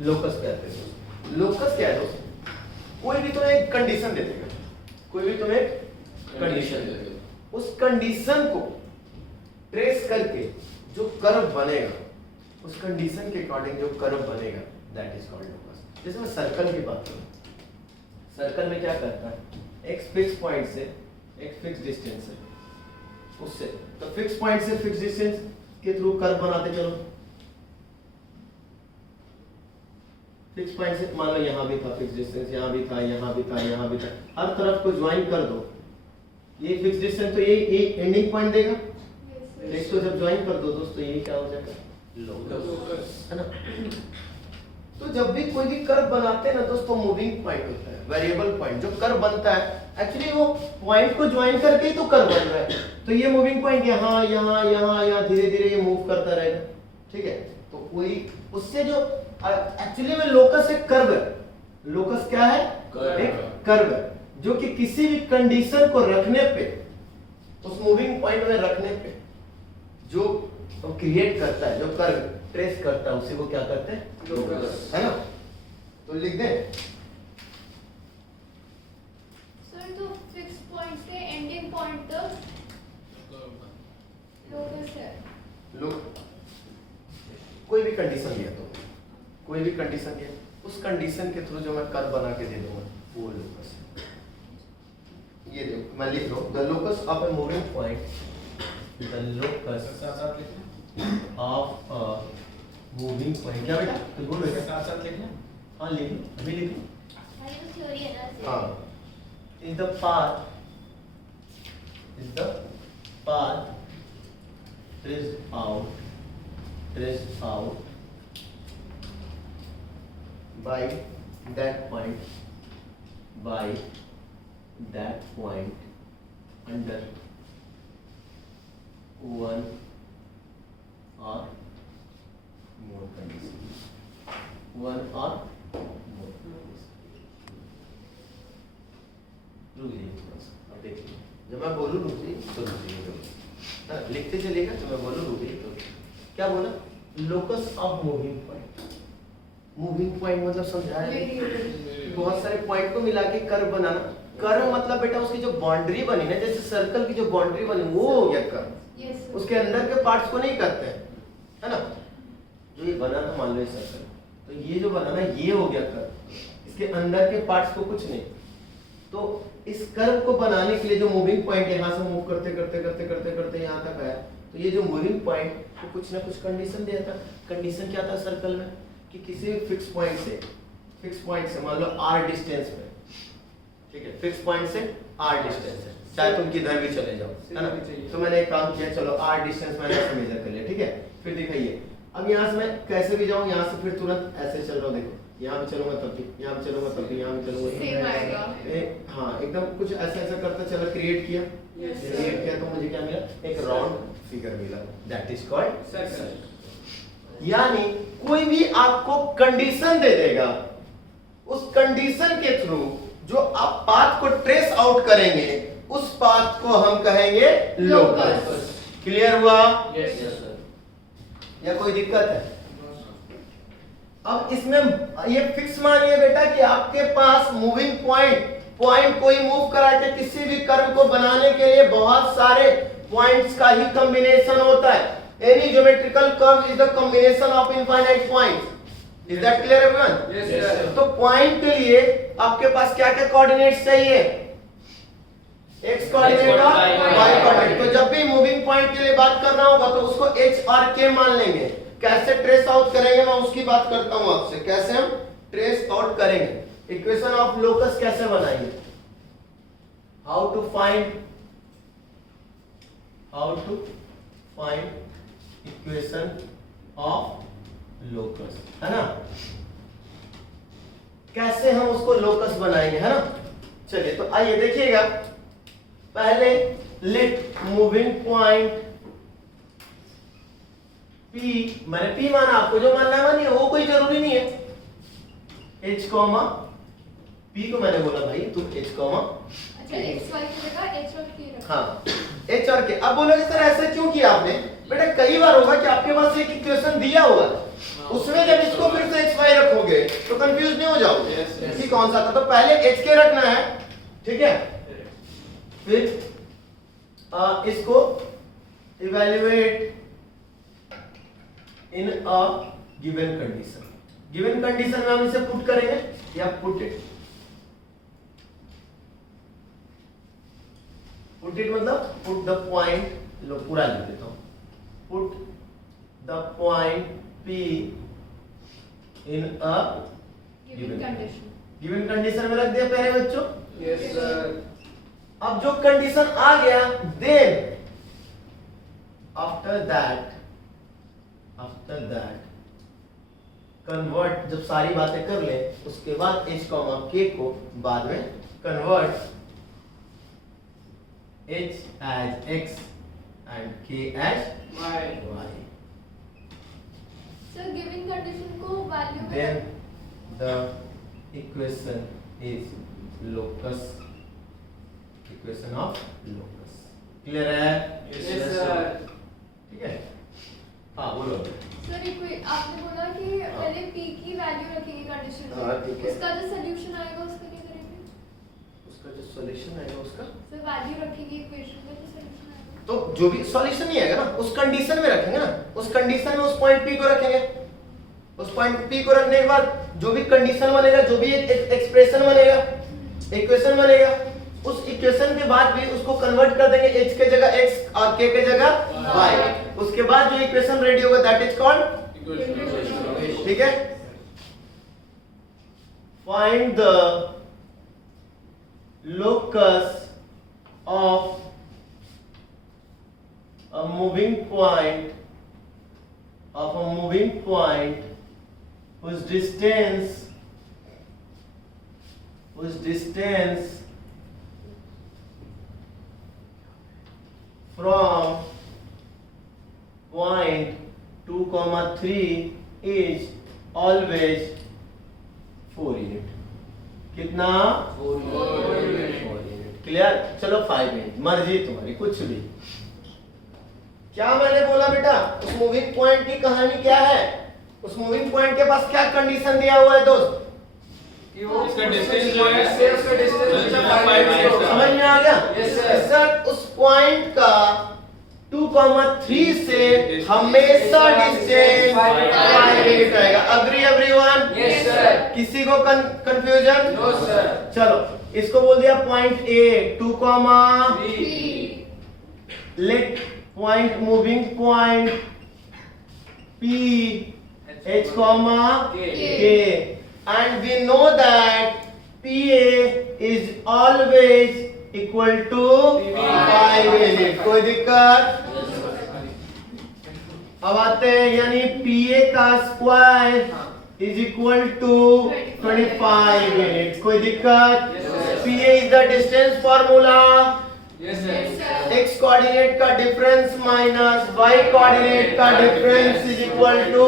Locus कहते हैं। Locus क्या है दोस्त? कोई भी तुम्हें एक कंडीशन दे देगा, कोई भी तुम्हें कंडीशन दे देगा, उस कंडीशन को ट्रेस करके जो कर्व बनेगा, उस कंडीशन के अकॉर्डिंग जो कर्व बनेगा, दैट इज कॉल्ड लोकस। जैसे मैं सर्कल की बात करूं, सर्कल में क्या करता है, एक फिक्स पॉइंट से एक फिक्स डिस्टेंस है उससे, तो फिक्स पॉइंट से फिक्स डिस्टेंस के थ्रू कर्व बनाते चलो। फिक्स पॉइंट से मान लो यहां भी था फिक्स डिस्टेंस, यहां भी था, यहां भी था, यहां भी था, हर तरफ को ज्वाइन कर दो, ये फिक्स डिस्टेंस तो ये एंडिंग पॉइंट देगा। इसको जब ज्वाइन कर दो दोस्तों, ये क्या हो जाएगा, लोकस, है ना। तो जब भी कोई भी कर्व बनाते हैं ना दोस्तों, मूविंग पॉइंट होता है, वेरिएबल पॉइंट। जो कर्व बनता है एक्चुअली वो पॉइंट को ज्वाइन करके ही तो कर्व बन रहा है, तो ये मूविंग पॉइंट यहाँ यहाँ यहाँ यहाँ धीरे धीरे ये मूव करता रहेगा, ठीक है। तो कोई उससे जो एक्चुअली में लोकस एक कर्व है, लोकस क्या है, एक कर्व है, जो कि किसी भी कंडीशन को रखने पे, उस मूविंग पॉइंट में रखने पे जो क्रिएट करता है, जो कर्व ट्रेस करता है, उसी को क्या करते हैं, लोकस, है ना। तो लिख दें सर, तो फिक्स पॉइंट से एंडिंग पॉइंट तक लोकस है। लोग कोई भी कंडीशन दिया, तो कोई भी कंडीशन दिया, उस कंडीशन के थ्रू जो मैं कर्व बना के दे दूंगा वो लोकस है। ये देखो मैं लिख रहा हूं, the locus of a moving point, the locus of a moving point. क्या बेटा कुछ बोल रहे थे? साथ साथ लिखना। हाँ लिख लो, अभी लिख लो। अरे तो थ्योरी है ना। हाँ, is the path, is the path traced out by that point, by that point under one or more conditions, one or more conditions। रुक जाइए थोड़ा सा, अब देखिए जब मैं बोलूँ रुक जाइए तो रुक जाइए, लिखते चलेगा, तो मैं बोलूँ रुक जाइए तो। क्या बोला, locus of moving point. Moving point मतलब समझाया, बहुत सारे पॉइंट को मिला के कर्व बनाना। कर्व मतलब बेटा उसकी जो बाउंड्री बनी ना, जैसे सर्कल की जो बाउंड्री बनी वो हो गया कर्व। उसके अंदर के पार्ट्स को नहीं करते हैं, है ना। जो ये बना था मान लो ये सर्कल, तो ये जो बना ना ये हो गया कर्व, इसके अंदर के पार्ट्स को कुछ नहीं। तो इस कर्व को बनाने के लिए जो मूविंग पॉइंट यहाँ से मूव करते करते करते करते करते यहाँ तक आया, तो ये जो मूविंग पॉइंट को कुछ ना कुछ कंडीशन दिया था। कंडीशन क्या था सर्कल में, कि किसी फिक्स पॉइंट से मान लो r डिस्टेंस में, ठीक है, फिक्स पॉइंट से r डिस्टेंस है, चाहे तुम किधर भी चले जाओ, है ना। तो मैंने एक काम किया, चलो r डिस्टेंस मैंने ऐसे मेजर कर लिया, ठीक है। फिर दिखाइए, अब यहाँ से मैं कैसे भी जाऊँ, यहाँ से फिर तुरंत ऐसे चल रहा हूँ, देखो यहाँ भी चलूंगा तब भी, यहाँ भी चलूंगा तब भी, यहाँ भी चलूंगा, हाँ एकदम कुछ ऐसा ऐसा करता चला, क्रिएट किया, क्रिएट किया तो मुझे क्या मिला, एक राउंड फिगर मिला, दैट इज कॉल्ड सर्कल। यानी कोई भी आपको कंडीशन दे देगा, उस कंडीशन के थ्रू जो आप पाथ को ट्रेस आउट करेंगे, उस पाथ को हम कहेंगे लोकस। क्लियर हुआ? Yes sir. या कोई दिक्कत है? अब इसमें ये फिक्स मानिए बेटा कि आपके पास मूविंग पॉइंट कोई मूव करा के किसी भी कर्व को बनाने के लिए बहुत सारे पॉइंट्स का ही कॉम्बिनेशन होता है। Any geometrical curve is the combination of infinite points. Is that clear everyone? Yes sir. तो पॉइंट के लिए आपके पास क्या क्या कोऑर्डिनेट्स चाहिए? एक्स कोऑर्डिनेट और वाई कोऑर्डिनेट। तो जब भी मूविंग पॉइंट के लिए बात करना होगा तो उसको एच और के मान लेंगे। कैसे ट्रेस आउट करेंगे मैं उसकी बात करता हूं आपसे, कैसे हम ट्रेस आउट करेंगे। इक्वेशन ऑफ लोकस कैसे बनाएंगे, how to find equation of locus, है ना। कैसे हम उसको लोकस बनाएंगे, है ना। चलिए तो आइए देखिएगा, पहले लेट मूविंग पॉइंट P, मैंने P माना, आपको जो मानना है मानिए, वो कोई जरूरी नहीं है। H कॉमा P को मैंने बोला भाई तुम H कॉमा, अच्छा x y की जगह h और k रखा। हाँ H और K। अब बोलोगे सर ऐसे क्यों किया आपने? बेटा कई बार होगा कि आपके पास एक इक्वेशन दिया होगा, उसमें जब इसको फिर से x y रखो रखोगे तो कंफ्यूज नहीं हो जाओगे Yes, yes. कि कौन सा था। तो पहले एच के रखना है, ठीक है, फिर इसको evaluate in a given condition. Given condition में हम इसे पुट करेंगे या पुट इट मतलब पुट द पॉइंट, लो पूरा लिख देता हूं, put the point P in a given condition. Given condition में रख दिया पहले बच्चों। Yes, sir. अब जो कंडीशन आ गया, देन आफ्टर दैट कन्वर्ट, जब सारी बातें कर ले उसके बाद h k को बाद में convert h as x and k as Why? y, sir given condition को वैल्यू then में the equation is locus, equation of locus। Clear है? Yes, sir. ठीक है, हाँ बोलो। सर आपने बोला कि पहले p की वैल्यू रखेंगे कंडीशन हाँ, ठीक है। उसका जो सॉल्यूशन आएगा उसका क्या करेंगे? उसका जो सॉल्यूशन आएगा उसका, सर वैल्यू रखेंगे इक्वेशन में तो सॉल्यूशन आएगा। तो जो भी सॉल्यूशन नहीं आएगा ना उस कंडीशन में रखेंगे ना, उस कंडीशन में उस पॉइंट P को रखेंगे। उस पॉइंट P को रखने के बाद जो भी कंडीशन बनेगा, जो भी एक्सप्रेशन बनेगा, इक्वेशन बनेगा, उस इक्वेशन के बाद भी उसको कन्वर्ट कर देंगे h के जगह x और k के जगह y। उसके बाद जो इक्वेशन रेडी होगा दैट इज कॉल्ड, ठीक है। Find the locus of a moving point whose distance from point 2, 3 is always 4 unit। कितना? 4 unit. 4 unit। क्लियर? चलो 5 मिनट, मर्जी तुम्हारी, कुछ भी। क्या मैंने बोला बेटा, उस मूविंग पॉइंट की कहानी क्या है? उस मूविंग पॉइंट के पास क्या कंडीशन दिया हुआ है दोस्त? इसका डिस्टेंस जो है उसका डिस्टेंस 5 मीटर। समझ में आ गया? Yes, sir. सर उस पॉइंट का 2, 3 से हमेशा डिस्टेंस 5 यूनिट आएगा। Agree everyone? Yes, sir. किसी को कंफ्यूजन? No, sir. चलो इसको बोल दिया point A 2, 3. Let point moving point P H, K and we know that PA is always equal to 5 unit। कोई दिक्कत? अब आते हैं, यानी PA का square is equal to 25 unit। कोई दिक्कत? Yes, sir. PA is the distance formula, Yes, sir. x coordinate का डिफरेंस माइनस y कोऑर्डिनेट का डिफरेंस इज इक्वल टू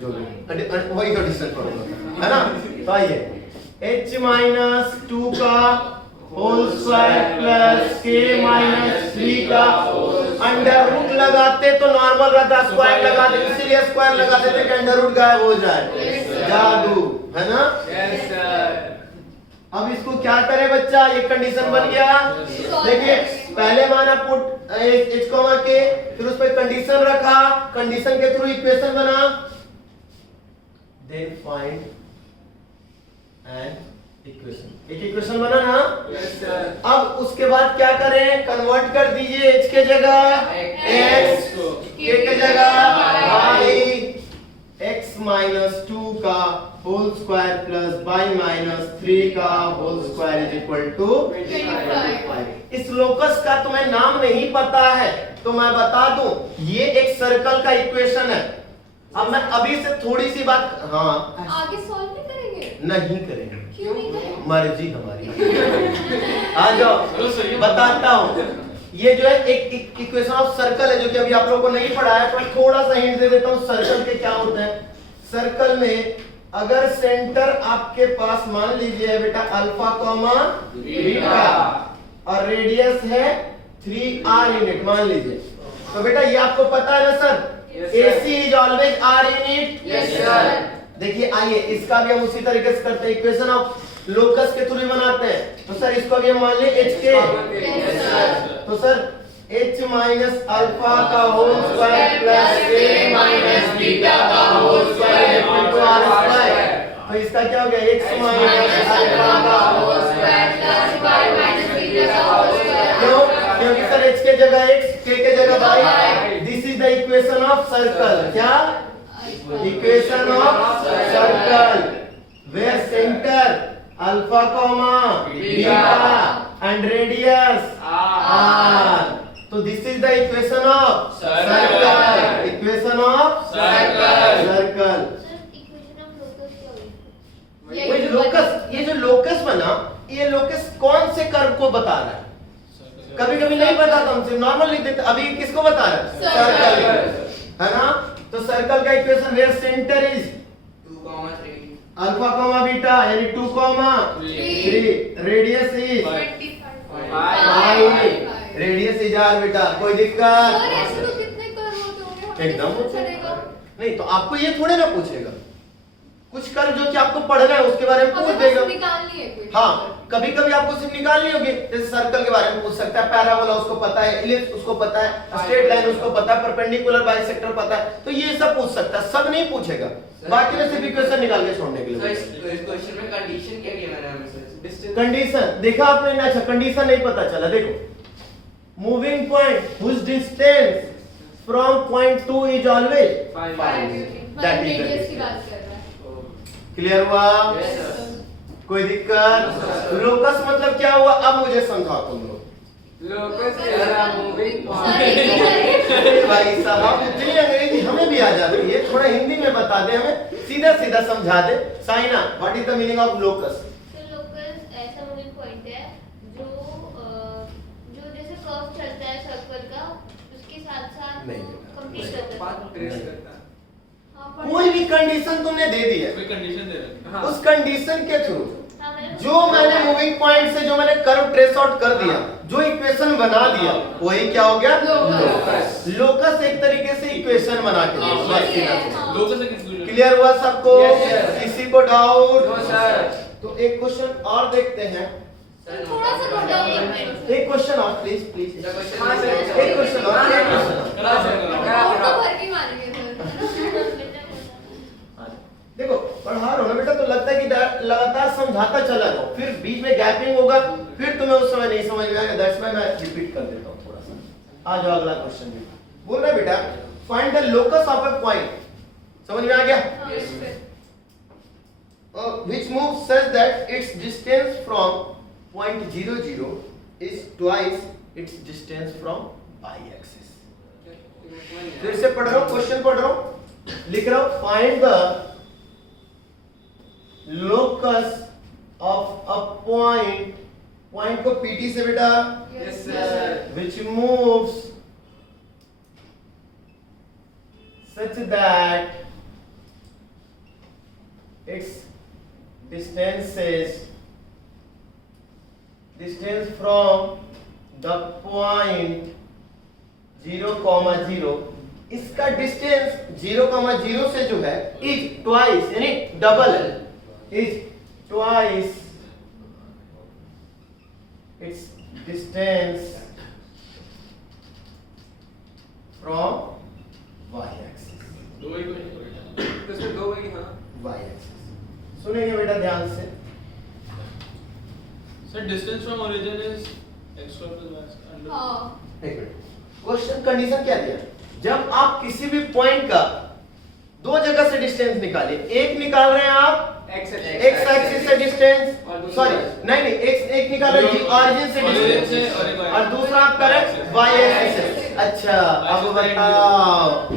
जो भी वही तो डिस्टेंस फॉर्मूला है ना। तो आइए h माइनस 2 का whole square plus k minus 3 का अंडर रूट लगाते तो नॉर्मल रहता, स्क्वायर लगाते इसीलिए स्क्वायर लगाते थे कि अंडर रूट गायब हो जाए। जादू है ना। Yes, sir. अब इसको क्या करे बच्चा, ये कंडीशन बन गया। देखिए पहले माना पुट h के, फिर उस पर कंडीशन रखा, कंडीशन के थ्रू इक्वेशन बना, देन फाइंड एन इक्वेशन। एक इक्वेशन बना ना। Yes, sir. अब उसके बाद क्या करें, कन्वर्ट कर दीजिए h के जगह x, k के जगह y, x माइनस 2 का whole square plus y minus 3 का whole square is equal to 25। इस लोकस का तुम्हें नाम नहीं पता है तो मैं बता दूं, ये एक सर्कल का इक्वेशन है। अब मैं अभी से थोड़ी सी बात, हाँ आगे सॉल्व नहीं करेंगे? नहीं करेंगे, क्यों नहीं करेंगे? मर्जी हमारी। आ जाओ बताता हूँ। ये जो है एक इक्वेशन ऑफ सर्कल है जो कि अभी आप लोगों को नहीं पढ़ा है, पर थोड़ा सा हिंट दे देता हूँ सर्कल के क्या होते हैं। सर्कल में अगर सेंटर आपके पास मान लीजिए बेटा अल्फा कॉमा बीटा और रेडियस है 3r यूनिट मान लीजिए, तो बेटा ये आपको पता है ना sir, Yes, sir. AC is always r unit. Yes, sir. देखिए आइए इसका भी हम उसी तरीके से करते हैं, इक्वेशन ऑफ लोकस के थ्रू ही बनाते हैं। तो सर इसको भी हम मान लें एच के, तो सर h माइनस अल्फा का whole square plus k minus beta का whole square equal to r square. तो इसका क्या हो गया, x माइनस अल्फा का whole square plus y minus beta का होल स्क्वायर। क्यों? क्योंकि सर h के जगह x, k के जगह y। This is the equation of circle. क्या? Equation of circle where centre alpha comma beta and radius r। तो this is the equation of circle, equation of circle. ये locus, ये जो locus बना, ये locus कौन से कर्व को बता रहा है? कभी कभी नहीं बताता, हम सिर्फ नॉर्मल लिख देते। अभी किसको बता रहा है? सर्कल, है ना? तो सर्कल का equation where centre is 2,3 alpha comma beta यानी 2,3, radius is 5, radius is r बेटा। कोई दिक्कत? सर ऐसे तो कितने कर्व होते होंगे, एकदम हमें चलेगा। नहीं, तो आपको ये थोड़े ना पूछेगा, कुछ कर्व जो कि आपको पढ़ना है उसके बारे में पूछ हमें देगा। बस निकालनी है कोई। हाँ, कभी कभी आपको सिर्फ निकालनी होगी, जैसे सर्कल के बारे में पूछ सकता है, पैराबोला उसको पता है, इलिप्स उसको पता है, स्ट्रेट लाइन उसको पता है, परपेंडिकुलर बाइसेक्टर पता है, तो ये सब पूछ सकता है, सब नहीं पूछेगा। बाकी में सिर्फ इक्वेशन निकाल के छोड़ने के सर लिए। इस क्वेश्चन में कंडीशन क्या गिवन है हमें सर? डिस्टेंस कंडीशन देखा आपने ना? अच्छा, कंडीशन नहीं पता चला। देखो, moving point whose distance from point 2 is always 5। मतलब रेडियस की बात कर रहा है। क्लियर हुआ? Yes, sir. कोई दिक्कत? लोकस मतलब क्या हुआ, अब मुझे समझाओ तुम लोग। लोकस इज अ मूविंग अरे भाई साहब, इतनी अंग्रेजी हमें भी आ जाती है, थोड़ा हिंदी में बता दे, हमें सीधा सीधा समझा दे। Saina, what is the meaning of locus? तो लोकस ऐसा मूविंग पॉइंट है जो जो जैसे कर्व चलता है सर्कल का, उसके साथ साथ नहीं, कंप्लीट करता है। ट्रेस करता है। हाँ, पर- कोई भी कंडीशन तुमने दे दी है, कोई कंडीशन दे रहे हैं। उस कंडीशन के थ्रू हाँ, मैंने जो मैंने मूविंग पॉइंट से जो मैंने कर्व ट्रेस आउट कर दिया, जो इक्वेशन बना दिया, वही क्या हो गया? लोकस। लोकस एक तरीके से इक्वेशन बना के हाँ, बस सीधा सीधा। हाँ। लोगों से कंफ्यूजन। क्लियर हुआ सबको? Yes, sir. किसी को डाउट? No sir. तो एक क्वेश्चन और देखते हैं, थोड़ा सा नोट डाउन करना है। एक क्वेश्चन और प्लीज प्लीज, हाँ सर। एक क्वेश्चन और, एक क्वेश्चन और। करा सकते और तो भर के मारेंगे सर। देखो, पढ़ा रहा हूं ना बेटा, तो लगता है कि लगातार समझाता चला जाओ, फिर बीच में गैपिंग होगा, फिर तुम्हें उस समय नहीं समझ में आएगा। दैट्स व्हाई मैं रिपीट कर देता हूं थोड़ा सा। आ जाओ अगला क्वेश्चन भी। बोल रहा है बेटा, find the locus of a point. समझ में आ गया? Which moves such that its distance from point 0, 0 is twice its distance from y-axis। फिर से पढ़ रहा हूं, क्वेश्चन पढ़ रहा हूं, लिख रहा हूं, find the locus of a point, point को पीटी से बेटा, yes sir. which moves such that its distance from the point 0, 0, इसका डिस्टेंस 0, 0 से जो है इज ट्वाइस यानी डबल है, is twice its distance from y axis. दो ही क्वेश्चन। तो इसमें दो वही हाँ। y एक्सिस सुनेंगे बेटा ध्यान से। Sir distance from origin is x square plus y under. हाँ। एक मिनट, क्वेश्चन कंडीशन क्या दिया? जब आप किसी भी पॉइंट का दो जगह से डिस्टेंस निकालिए, एक निकाल रहे हैं आप एक्स x एक्सिस से डिस्टेंस, और दूसरा- सॉरी नहीं एक निकाल रहे हैं ऑरिजिन से Origin से डिस्टेंस, और एक y और दूसरा आप करें y एक्सिस से। अच्छा, अब बताओ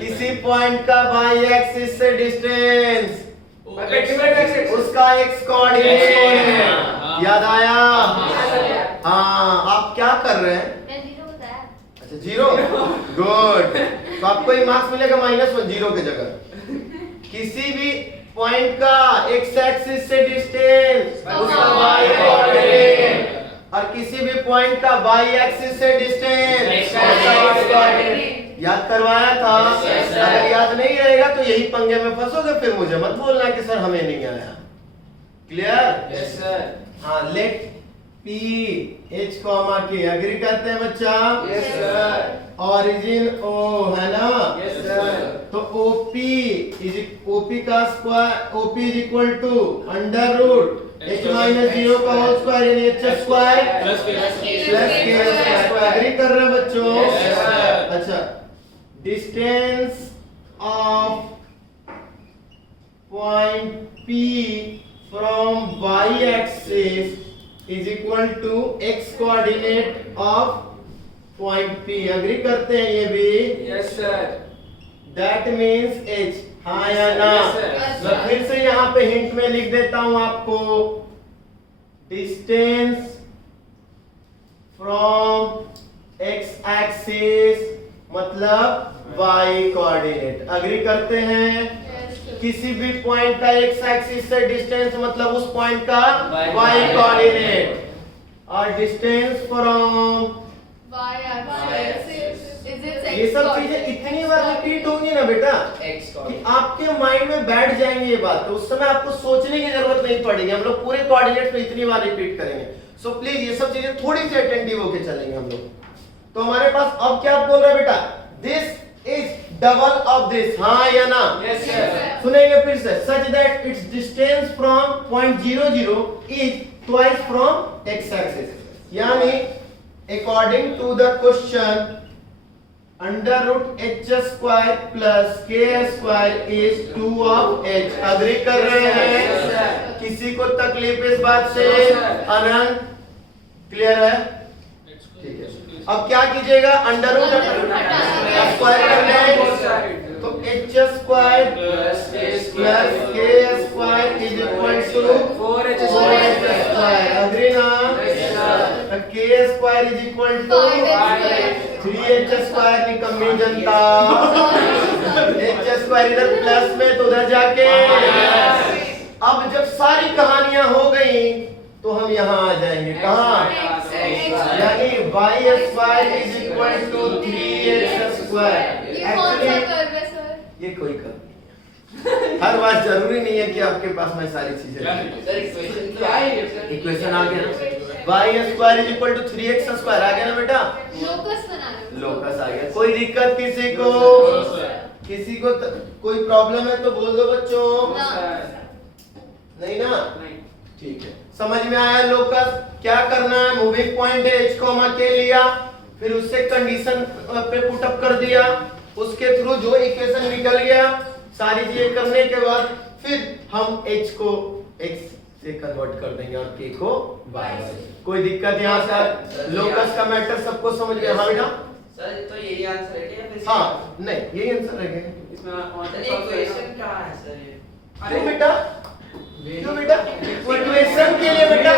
किसी पॉइंट का y एक्सिस से डिस्टेंस, उसका x कोऑर्डिनेट याद आया? हाँ, आप क्या कर रहे हैं? मैं 0 बताया। अच्छा 0, गुड। तो आपको ही मार्क्स मिलेगा -1 0 के जगह। किसी भी पॉइंट का x एक्सिस से डिस्टेंस, उसका y कोऑर्डिनेट, और किसी भी पॉइंट का y एक्सिस से डिस्टेंस, उसका x कोऑर्डिनेट। याद करवाया था। Yes, sir. अगर याद नहीं रहेगा तो यही पंगे में फंसोगे, फिर मुझे मत बोलना कि सर हमें नहीं आया। क्लियर? Yes, sir. हाँ, लेट P H कॉमा के एग्री करते हैं बच्चा? Yes, sir. ऑरिजिन O है ना? Yes, sir. तो OP का square OP is equal to under root h minus 0 का होल स्क्वायर यानी h square plus K plus k square. Agree कर रहे हैं बच्चों? Yes, sir. अच्छा, distance of point P from y axis is equal to x coordinate of point P। एग्री करते हैं ये भी? Yes, sir. That means h। हाँ या ना? Yes, sir. Yes, मैं sir. फिर से यहाँ पे हिंट में लिख देता हूं आपको, डिस्टेंस फ्रॉम x एक्सिस मतलब y कोऑर्डिनेट। एग्री करते हैं? Yes, sir. किसी भी पॉइंट का x एक्सिस से डिस्टेंस मतलब उस पॉइंट का Y y कोऑर्डिनेट। और distance from Y axis is its ये x सब चीजें coordinate. इतनी बार रिपीट होंगी ना बेटा X कि आपके माइंड में बैठ जाएंगे ये बात, तो उस समय आपको सोचने की जरूरत नहीं पड़ेगी। हम लोग पूरे कोऑर्डिनेट में इतनी बार रिपीट करेंगे। सो प्लीज ये सब चीजें थोड़ी सी अटेंटिव होके चलेंगे हम लोग। तो हमारे पास अब क्या बोल रहा है बेटा? This is double of this. हाँ या ना? Yes, sir. सुनेंगे फिर से। Such that its distance from point 0 0 is twice from x axis. यानी according to the question under root h square plus k square is 2 of h। Agree कर रहे हैं? Yes, sir. किसी को तकलीफ इस बात से? Yes, sir. अनंत क्लियर है? ठीक है। अब क्या कीजिएगा? अंडर रूट स्क्वायर कर लें तो h square Plus K plus square. k square is equal to 4H 4h square. Agree ना? Yes, sir. k square is equal to 3h square. निकम्मी जनता। h स्क्वायर इधर प्लस में तो उधर जाके। अब जब सारी कहानियां हो गई तो हम यहाँ आ जाएंगे। कहाँ? यानी y square is equal to 3h square. ये कौन सा एक्चुअली कर्व है सर? ये कोई कर्व नहीं है। हर बार जरूरी नहीं है कि आपके पास में सारी चीजें रहें। Sir, equation क्या है? इक्वेशन आ गया ना? y square is equal to 3x square आ गया ना बेटा? लोकस बना रहे हो? लोकस आ गया। कोई दिक्कत किसी को? किसी को कोई प्रॉब्लम है तो बोल दो बच्चों। ना। नहीं ना? नहीं. ठीक है, समझ में आया। लोकस क्या करना है? मूविंग पॉइंट h कॉमा के लिया, फिर उससे कंडीशन पे पुट अप कर दिया, उसके थ्रू जो इक्वेशन निकल गया, सारी चीजें करने के बाद फिर हम h को x से कन्वर्ट कर देंगे और k को y। कोई दिक्कत यहाँ से? लोकस का मैटर सबको समझ में? हाँ बेटा? सर तो यही आंसर है क्या? हाँ, नहीं यही आंसर रहेगा। इसमें इक्वेशन कहाँ है सर ये? क्यों बेटा? क्यों बेटा? इक्वेशन के लिए बेटा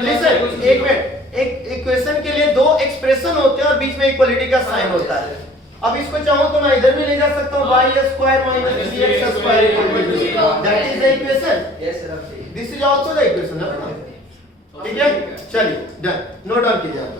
लिसन, एक मिनट, एक इक्वेशन के लिए दो एक्सप्रेशन होते हैं और बीच में इक्वलिटी का साइन होता है। अब इसको चाहूं तो मैं इधर भी ले जा सकता हूं, y square minus 3x square equal to 0। That is the equation. Yes sir अब सही। This is also the equation ना बेटा? ठीक है, चलिए डन। नोट डाउन कीजिए आप।